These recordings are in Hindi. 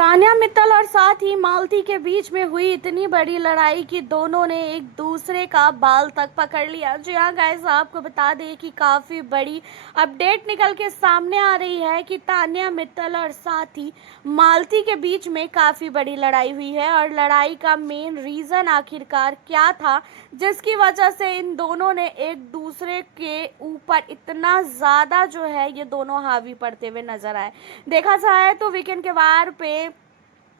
तान्या मित्तल और साथ ही मालती के बीच में हुई इतनी बड़ी लड़ाई कि दोनों ने एक दूसरे का बाल तक पकड़ लिया। जी हाँ गाइस, आपको बता दें कि काफ़ी बड़ी अपडेट निकल के सामने आ रही है कि तान्या मित्तल और साथ ही मालती के बीच में काफ़ी बड़ी लड़ाई हुई है। और लड़ाई का मेन रीज़न आखिरकार क्या था जिसकी वजह से इन दोनों ने एक दूसरे के ऊपर इतना ज़्यादा जो है ये दोनों हावी पड़ते हुए नजर आए। देखा जाए तो वीकेंड के वार पे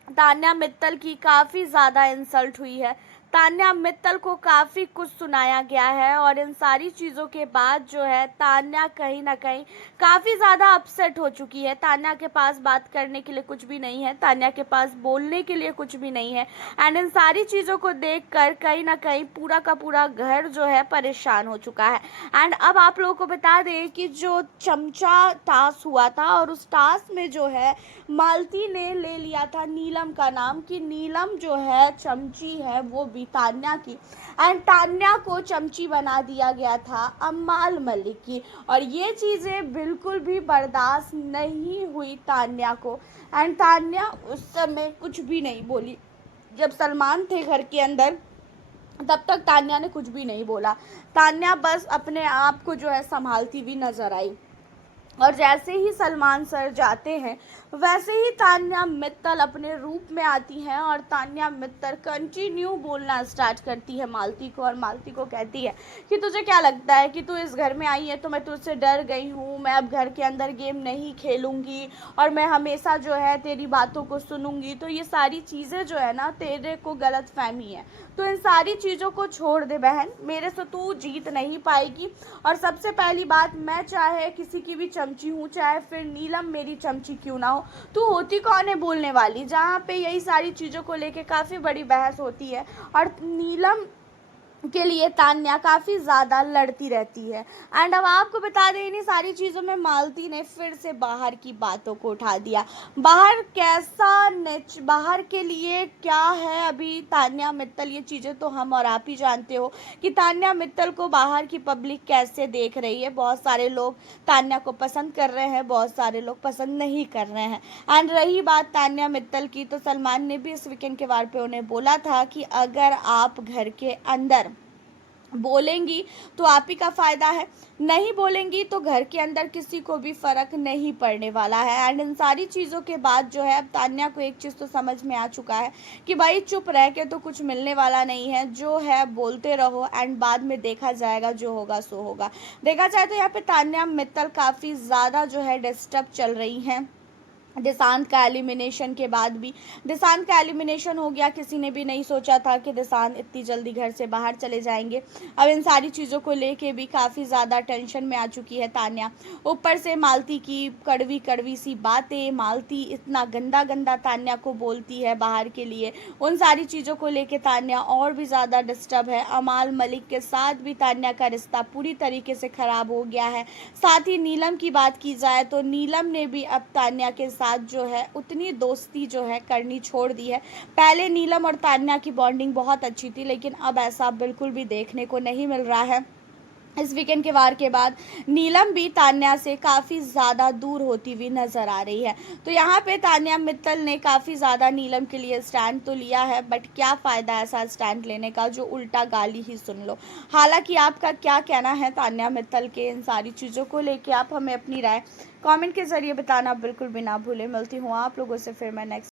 तान्या मित्तल की काफ़ी ज़्यादा इंसल्ट हुई है। तान्या मित्तल को काफ़ी कुछ सुनाया गया है और इन सारी चीज़ों के बाद जो है तान्या कहीं ना कहीं काफ़ी ज़्यादा अपसेट हो चुकी है। तान्या के पास बात करने के लिए कुछ भी नहीं है, तान्या के पास बोलने के लिए कुछ भी नहीं है। एंड इन सारी चीज़ों को देखकर कहीं ना कहीं पूरा का पूरा घर जो है परेशान हो चुका है। एंड अब आप लोगों को बता दें कि जो चमचा टास्क हुआ था और उस टास्क में जो है मालती ने ले लिया था नीलम का नाम कि नीलम जो है चमची है वो भी तान्या की। एंड तान्या को चमची बना दिया गया था अम्माल मलिक की। और ये चीज़ें बिल्कुल भी बर्दाश्त नहीं हुई तान्या को। एंड तान्या उस समय कुछ भी नहीं बोली। जब सलमान थे घर के अंदर तब तक तान्या ने कुछ भी नहीं बोला। तान्या बस अपने आप को जो है संभालती हुई नजर आई। और जैसे ही सलमान सर जाते हैं वैसे ही तान्या मित्तल अपने रूप में आती हैं और तान्या मित्तल कंटिन्यू बोलना स्टार्ट करती है मालती को। और मालती को कहती है कि तुझे क्या लगता है कि तू इस घर में आई है तो मैं तुझसे डर गई हूँ, मैं अब घर के अंदर गेम नहीं खेलूँगी और मैं हमेशा जो है तेरी बातों को सुनूंगी। तो ये सारी चीज़ें जो है ना तेरे को गलत फहमी है, तो इन सारी चीज़ों को छोड़ दे बहन, मेरे से तू जीत नहीं पाएगी। और सबसे पहली बात, मैं चाहे किसी की भी चमची हूँ, चाहे फिर नीलम मेरी चमची क्यों ना हो, तू होती कौन है बोलने वाली। जहाँ पे यही सारी चीज़ों को लेके काफ़ी बड़ी बहस होती है और नीलम के लिए तान्या काफ़ी ज़्यादा लड़ती रहती है। एंड अब आपको बता दें इन्हीं सारी चीज़ों में मालती ने फिर से बाहर की बातों को उठा दिया। बाहर बाहर के लिए क्या है अभी तान्या मित्तल, ये चीज़ें तो हम और आप ही जानते हो कि तान्या मित्तल को बाहर की पब्लिक कैसे देख रही है। बहुत सारे लोग तान्या को पसंद कर रहे हैं, बहुत सारे लोग पसंद नहीं कर रहे हैं। एंड रही बात तान्या मित्तल की, तो सलमान ने भी इस वीकेंड के वार पे उन्हें बोला था कि अगर आप घर के अंदर बोलेंगी तो आप ही का फ़ायदा है, नहीं बोलेंगी तो घर के अंदर किसी को भी फ़र्क नहीं पड़ने वाला है। एंड इन सारी चीज़ों के बाद जो है अब तान्या को एक चीज़ तो समझ में आ चुका है कि भाई चुप रह के तो कुछ मिलने वाला नहीं है, जो है बोलते रहो एंड बाद में देखा जाएगा, जो होगा सो होगा। देखा जाए तो यहाँ पे तान्या मित्तल काफ़ी ज़्यादा जो है डिस्टर्ब चल रही हैं। दिशांत का एलिमिनेशन के बाद भी, दिशांत का एलिमिनेशन हो गया, किसी ने भी नहीं सोचा था कि दिशांत इतनी जल्दी घर से बाहर चले जाएंगे। अब इन सारी चीज़ों को लेके भी काफ़ी ज़्यादा टेंशन में आ चुकी है तान्या। ऊपर से मालती की कड़वी कड़वी सी बातें, मालती इतना गंदा गंदा तान्या को बोलती है बाहर के लिए, उन सारी चीज़ों को लेके तान्या और भी ज़्यादा डिस्टर्ब है। अमाल मलिक के साथ भी तान्या का रिश्ता पूरी तरीके से ख़राब हो गया है। साथ ही नीलम की बात की जाए तो नीलम ने भी अब तान्या के साथ जो है उतनी दोस्ती जो है करनी छोड़ दी है। पहले नीलम और तान्या की बॉन्डिंग बहुत अच्छी थी, लेकिन अब ऐसा बिल्कुल भी देखने को नहीं मिल रहा है। इस वीकेंड के वार के बाद नीलम भी तान्या से काफ़ी ज़्यादा दूर होती हुई नज़र आ रही है। तो यहाँ पे तान्या मित्तल ने काफ़ी ज़्यादा नीलम के लिए स्टैंड तो लिया है, बट क्या फ़ायदा ऐसा स्टैंड लेने का जो उल्टा गाली ही सुन लो। हालांकि आपका क्या कहना है तान्या मित्तल के इन सारी चीज़ों को लेके, आप हमें अपनी राय कमेंट के ज़रिए बताना बिल्कुल भी ना भूलें। मिलती हूँ आप लोगों से फिर मैं नेक्स्ट